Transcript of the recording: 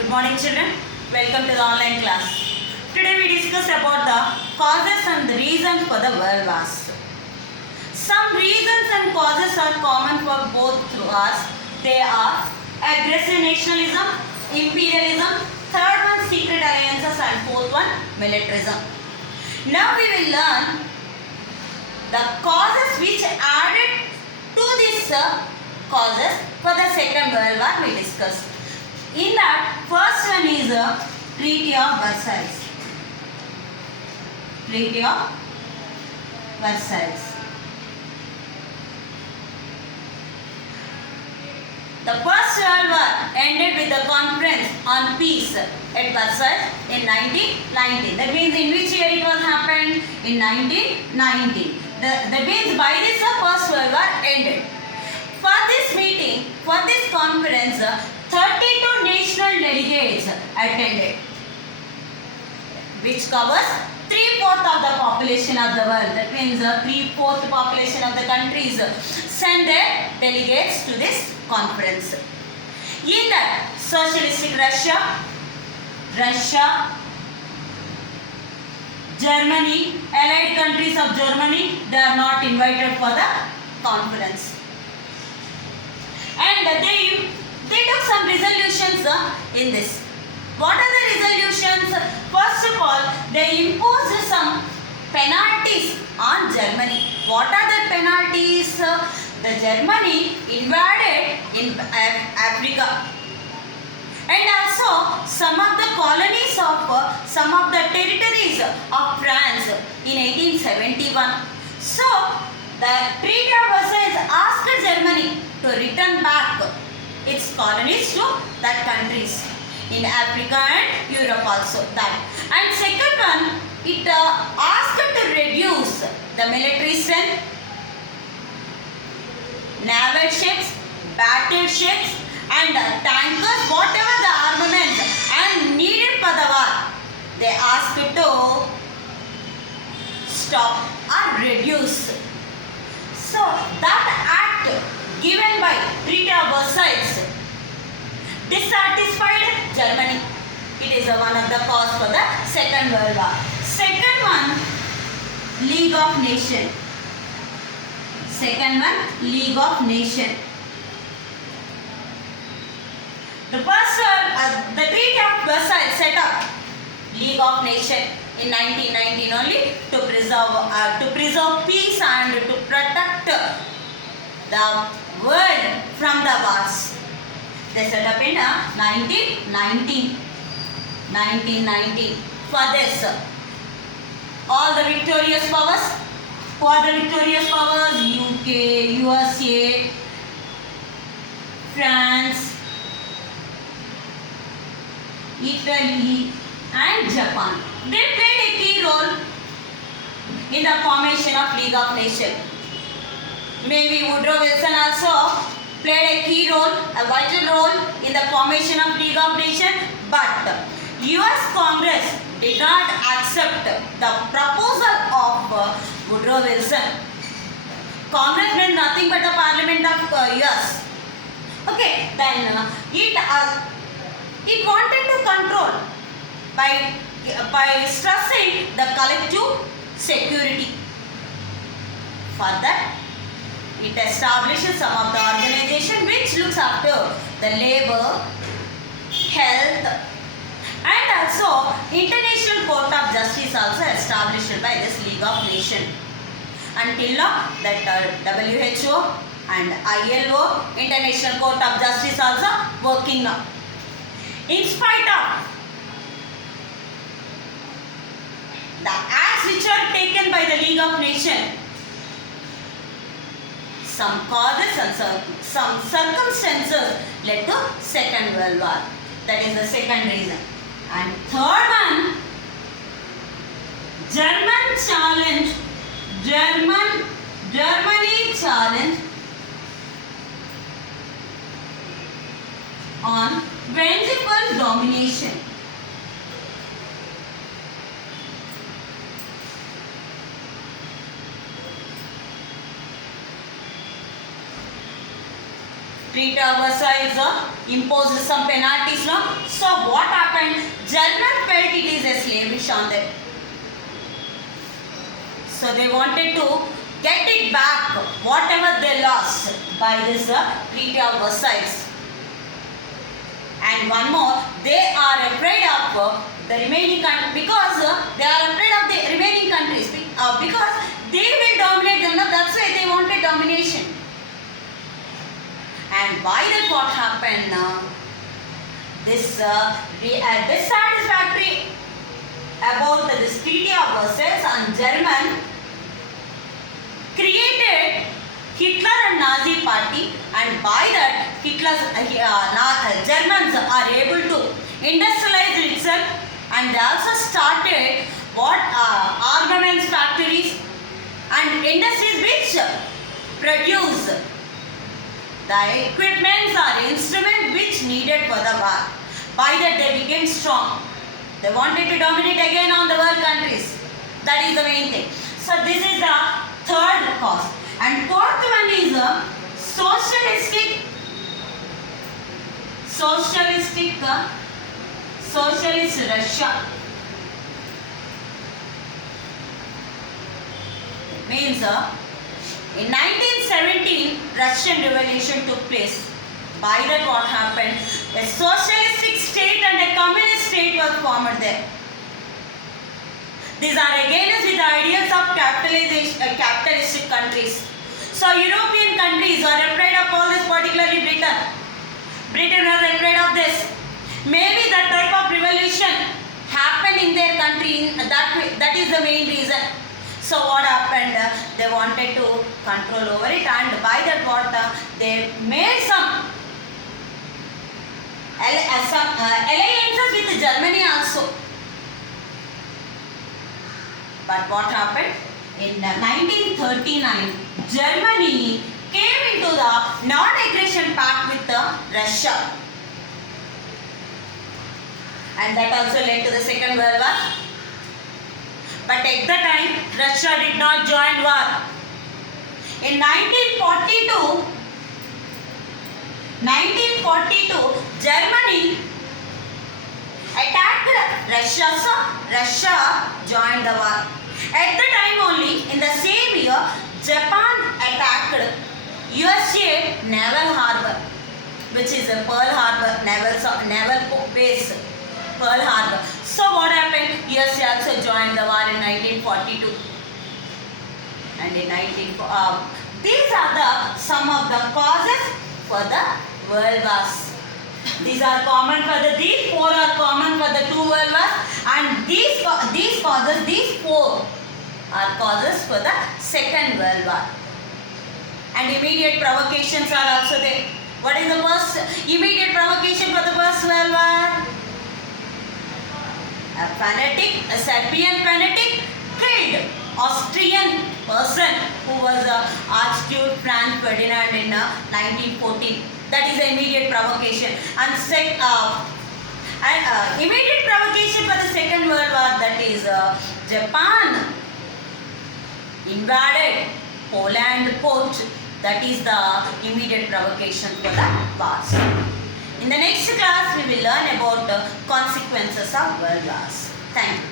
Good morning children. Welcome to the online class. Today we discuss about the causes and the reasons for the world wars. Some reasons and causes are common for both wars. They are aggressive nationalism, imperialism, third one secret alliances and fourth one militarism. Now we will learn the causes which added to these causes for the Second World War we discussed. In that, first one is Treaty of Versailles. Treaty of Versailles. The First World War ended with the Conference on Peace at Versailles in 1919. That means in which year it was happened? In 1919. That means by this the First World War ended. For this meeting, for this conference, 32 national delegates attended, which covers 3/4 of the population of the world. That means 3/4 population of the countries send their delegates to this conference. In that, socialistic Russia, Germany, allied countries of Germany, they are not invited for the conference. And they took some resolutions in this. What are the resolutions? First of all, they imposed some penalties on Germany. What are the penalties? The Germany invaded in Africa. And also some of the colonies of some of the territories of France in 1871. So the Treaty of Versailles asked Germany to return back its colonies to that countries in Africa and Europe also. That. And second one, it asked to reduce the military strength, naval ships, battleships and tankers, whatever the armaments and needed for the war, they asked to stop or reduce. So that act given by Treaty of Versailles dissatisfied Germany. It is one of the cause for the Second World War. Second one, League of Nations. Second one, League of Nations. The first, the Treaty of Versailles set up League of Nations in 1919 only to preserve peace and to protect the world from the wars. They set up in 1919. For this, all the victorious powers, who are the victorious powers? UK, USA, France, Italy and Japan. They played a key role in the formation of League of Nations. Maybe Woodrow Wilson also played a key role, a vital role in the formation of League of Nations, but US Congress did not accept the proposal of Woodrow Wilson. Congress meant nothing but a parliament of US. Okay, then it wanted to control by stressing the collective security. For that, it establishes some of the organization which looks after the labor, health, and also International Court of Justice also established by this League of Nations. Until now, that WHO and ILO, International Court of Justice also working now. In spite of the acts which are taken by the League of Nations, some causes and some circumstances led to Second World War. That is the second reason. And third one, Germany challenge on vengeful domination. Treaty of Versailles imposed some penalties, no? So what happened? German felt it is a slavish on them. So they wanted to get it back, whatever they lost by this Treaty of Versailles. And one more, they are afraid of the remaining countries, because they are afraid of the remaining countries, because they will dominate them. That's why they wanted domination. And by that what happened? This dissatisfactory about this Treaty of Versailles on German created Hitler and Nazi party, and by that Germans are able to industrialize itself, and they also started armaments factories and industries which produce the equipments or instruments which needed for the war. By that they became strong. They wanted to dominate again on the world countries. That is the main thing. So this is the third cause. And fourth one is socialist Russia. Means in 1917 Russian Revolution took place. By that what happened? A socialistic state and a communist state was formed there. These are against with the ideas of capitalistic countries. So European countries are afraid of all this, particularly Britain. Britain was afraid of this. Maybe that type of revolution happened in their country. That is the main reason. So what happened? They wanted to control over it, and by that what they made some alliances with Germany also. But what happened? In 1939, Germany came into the non-aggression pact with Russia. And that also led to the Second World War. But at the time, Russia did not join war. In 1942, Germany attacked Russia, so Russia joined the war. At the time only, in the same year, Japan attacked USA Naval Harbor, which is a Pearl Harbor, naval base, Pearl Harbor. So what happened? USA also joined the war in 1942. And in these are some of the causes for the world wars. These are common for these four are common for the two world wars, and these four are causes for the Second World War. And immediate provocations are also there. What is the first immediate provocation for the First World War? A Serbian fanatic killed Austrian person who was Archduke Franz Ferdinand in 1914. That is the immediate provocation. And immediate provocation for the Second World War, that is Japan invaded Poland port. That is the immediate provocation for the wars. In the next class, we will learn about consequences of world wars. Thank you.